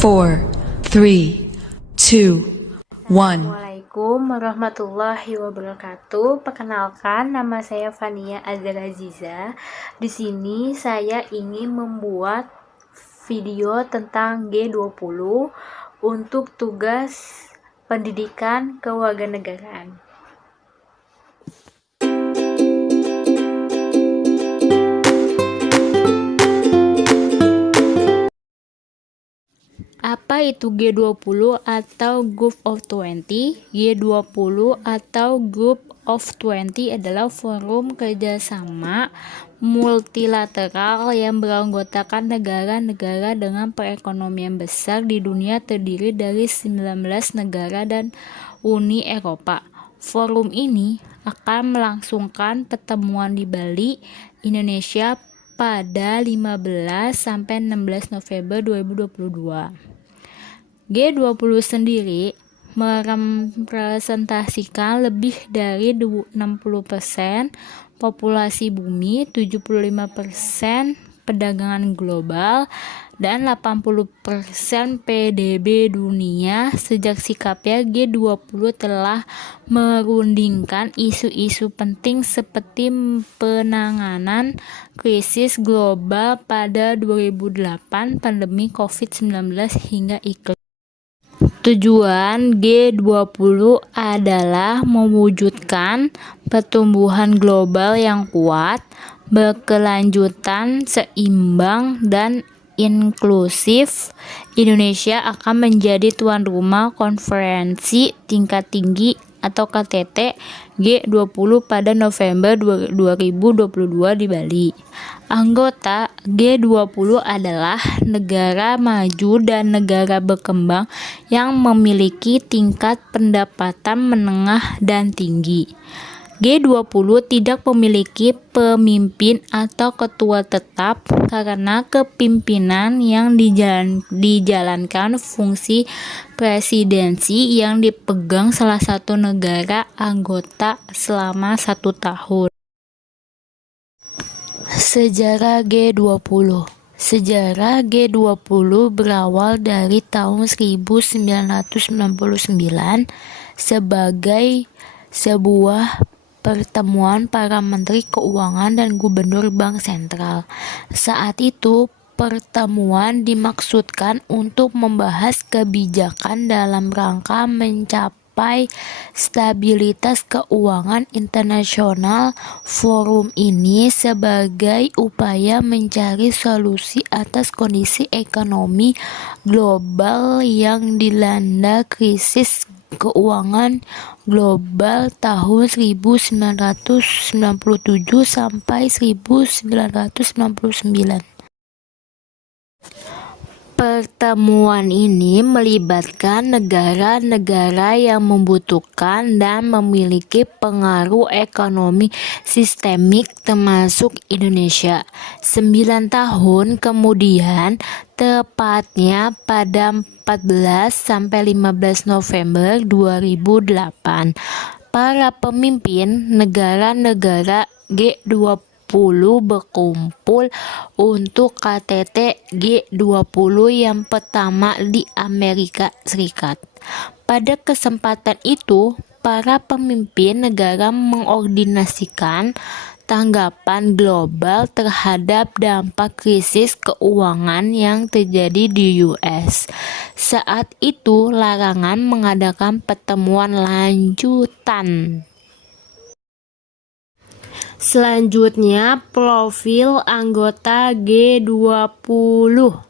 4, 3, 2, 1. Assalamualaikum warahmatullahi wabarakatuh. Perkenalkan, nama saya Fania Azaraziza. Di sini saya ingin membuat video tentang G20 untuk tugas pendidikan kewarganegaraan. Apa itu G20 atau Group of 20? G20 atau Group of 20 adalah forum kerjasama multilateral yang beranggotakan negara-negara dengan perekonomian besar di dunia, terdiri dari 19 negara dan Uni Eropa. Forum ini akan melangsungkan pertemuan di Bali, Indonesia pada 15 sampai 16 November 2022. G20 sendiri merepresentasikan lebih dari 60% populasi bumi, 75% perdagangan global, dan 80% PDB dunia. Sejak sikapnya, G20 telah merundingkan isu-isu penting seperti penanganan krisis global pada 2008, pandemi COVID-19 hingga iklim. Tujuan G20 adalah mewujudkan pertumbuhan global yang kuat, berkelanjutan, seimbang, dan inklusif. Indonesia akan menjadi tuan rumah konferensi tingkat tinggi atau KTT G20 pada November 2022 di Bali. Anggota G20 adalah negara maju dan negara berkembang yang memiliki tingkat pendapatan menengah dan tinggi. G20 tidak memiliki pemimpin atau ketua tetap karena kepemimpinan yang dijalankan fungsi presidensi yang dipegang salah satu negara anggota selama 1 tahun. Sejarah G20. Sejarah G20 berawal dari tahun 1999 sebagai sebuah pertemuan para menteri keuangan dan gubernur bank sentral. Saat itu, pertemuan dimaksudkan untuk membahas kebijakan dalam rangka mencapai stabilitas keuangan internasional. Forum ini sebagai upaya mencari solusi atas kondisi ekonomi global yang dilanda krisis keuangan global tahun 1997 sampai 1999. Pertemuan ini melibatkan negara-negara yang membutuhkan dan memiliki pengaruh ekonomi sistemik termasuk Indonesia. 9 tahun kemudian, tepatnya pada 14 sampai 15 November 2008, para pemimpin negara-negara G20 berkumpul untuk KTT G20 yang pertama di Amerika Serikat. Pada kesempatan itu, para pemimpin negara mengordinasikan tanggapan global terhadap dampak krisis keuangan yang terjadi di US. Saat itu, larangan mengadakan pertemuan lanjutan. Selanjutnya, profil anggota G20.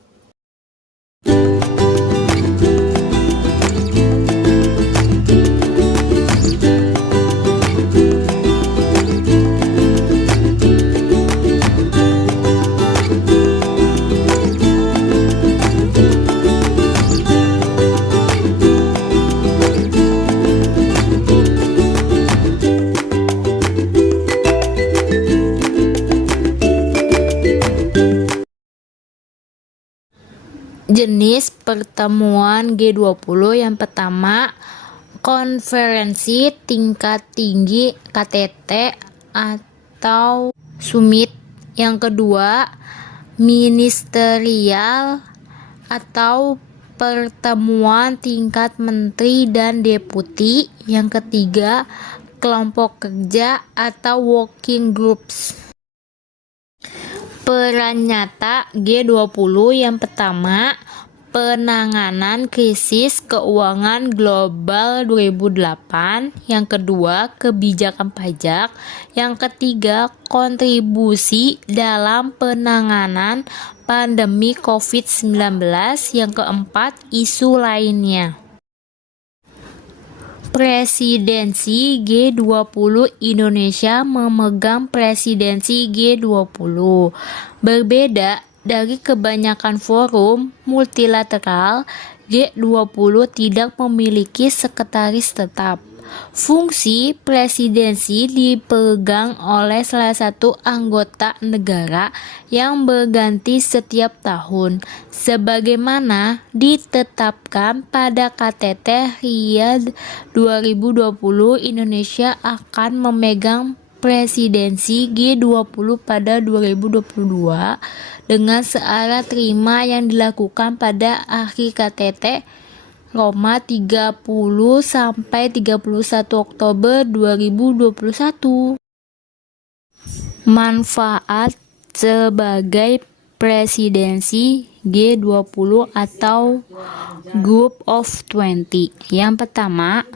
Jenis pertemuan G20 yang pertama, konferensi tingkat tinggi KTT atau summit. Yang kedua, ministerial atau pertemuan tingkat menteri dan deputi. Yang ketiga, kelompok kerja atau working groups. Peran nyata G20 yang pertama, penanganan krisis keuangan global 2008, yang kedua, kebijakan pajak, yang ketiga, kontribusi dalam penanganan pandemi COVID-19, yang keempat, isu lainnya. Presidensi G20 Indonesia memegang presidensi G20. Berbeda dari kebanyakan forum multilateral, G20 tidak memiliki sekretaris tetap. Fungsi presidensi dipegang oleh salah satu anggota negara yang berganti setiap tahun, sebagaimana ditetapkan pada KTT Riyadh 2020. Indonesia akan memegang presidensi G20 pada 2022 dengan searah terima yang dilakukan pada akhir KTT Roma 30 sampai 31 Oktober 2021. Manfaat sebagai presidensi G20 atau Group of 20. Yang pertama,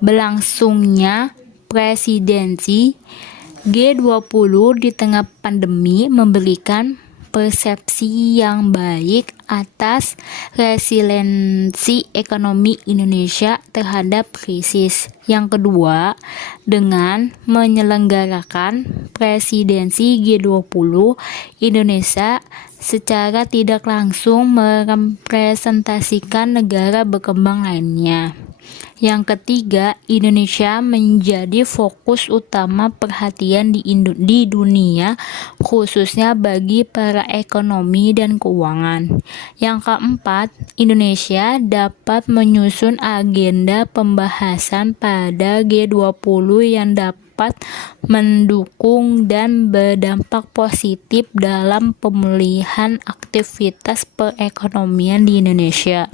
berlangsungnya presidensi G20 di tengah pandemi memberikan persepsi yang baik atas resiliensi ekonomi Indonesia terhadap krisis. Yang kedua, dengan menyelenggarakan presidensi G20, Indonesia secara tidak langsung merepresentasikan negara berkembang lainnya. Yang ketiga, Indonesia menjadi fokus utama perhatian di dunia, khususnya bagi para ekonomi dan keuangan. Yang keempat, Indonesia dapat menyusun agenda pembahasan pada G20 yang dapat mendukung dan berdampak positif dalam pemulihan aktivitas perekonomian di Indonesia.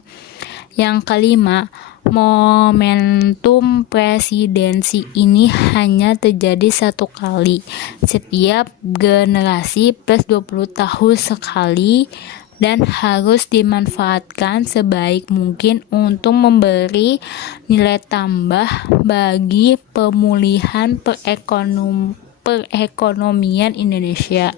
Yang kelima, momentum presidensi ini hanya terjadi satu kali setiap generasi plus 20 tahun sekali dan harus dimanfaatkan sebaik mungkin untuk memberi nilai tambah bagi pemulihan perekonomian Indonesia.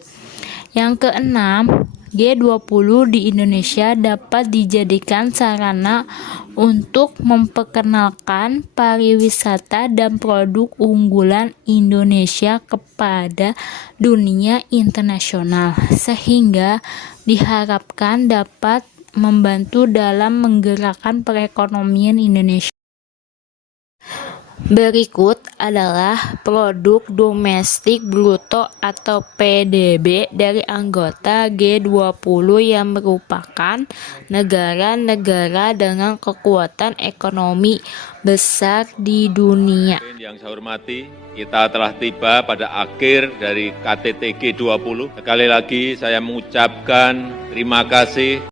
Yang keenam, G20 di Indonesia dapat dijadikan sarana untuk memperkenalkan pariwisata dan produk unggulan Indonesia kepada dunia internasional, sehingga diharapkan dapat membantu dalam menggerakkan perekonomian Indonesia. Berikut adalah produk domestik bruto atau PDB dari anggota G20 yang merupakan negara-negara dengan kekuatan ekonomi besar di dunia. Yang saya hormati, kita telah tiba pada akhir dari KTT G20. Sekali lagi saya mengucapkan terima kasih.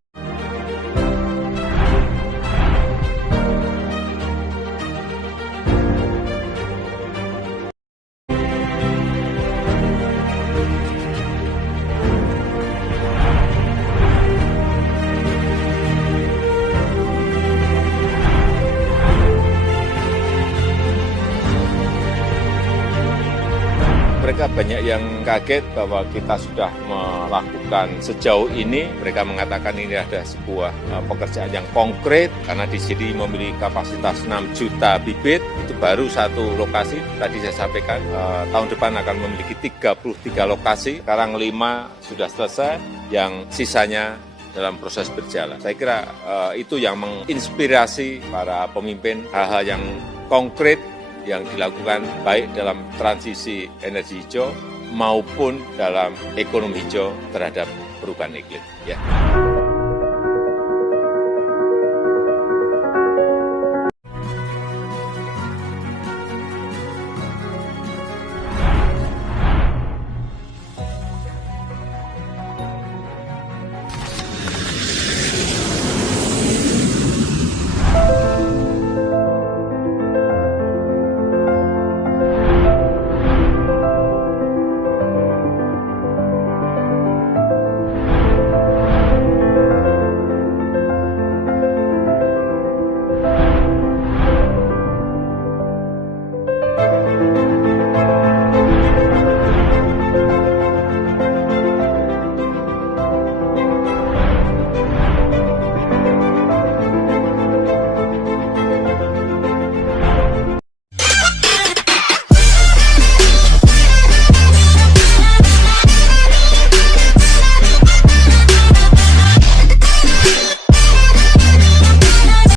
Mereka banyak yang kaget bahwa kita sudah melakukan sejauh ini. Mereka mengatakan ini ada sebuah pekerjaan yang konkret karena di sini memiliki kapasitas 6 juta bibit. Itu baru satu lokasi. Tadi saya sampaikan tahun depan akan memiliki 33 lokasi. Sekarang 5 sudah selesai, yang sisanya dalam proses berjalan. Saya kira itu yang menginspirasi para pemimpin, hal-hal yang konkret yang dilakukan baik dalam transisi energi hijau maupun dalam ekonomi hijau terhadap perubahan iklim. Ya.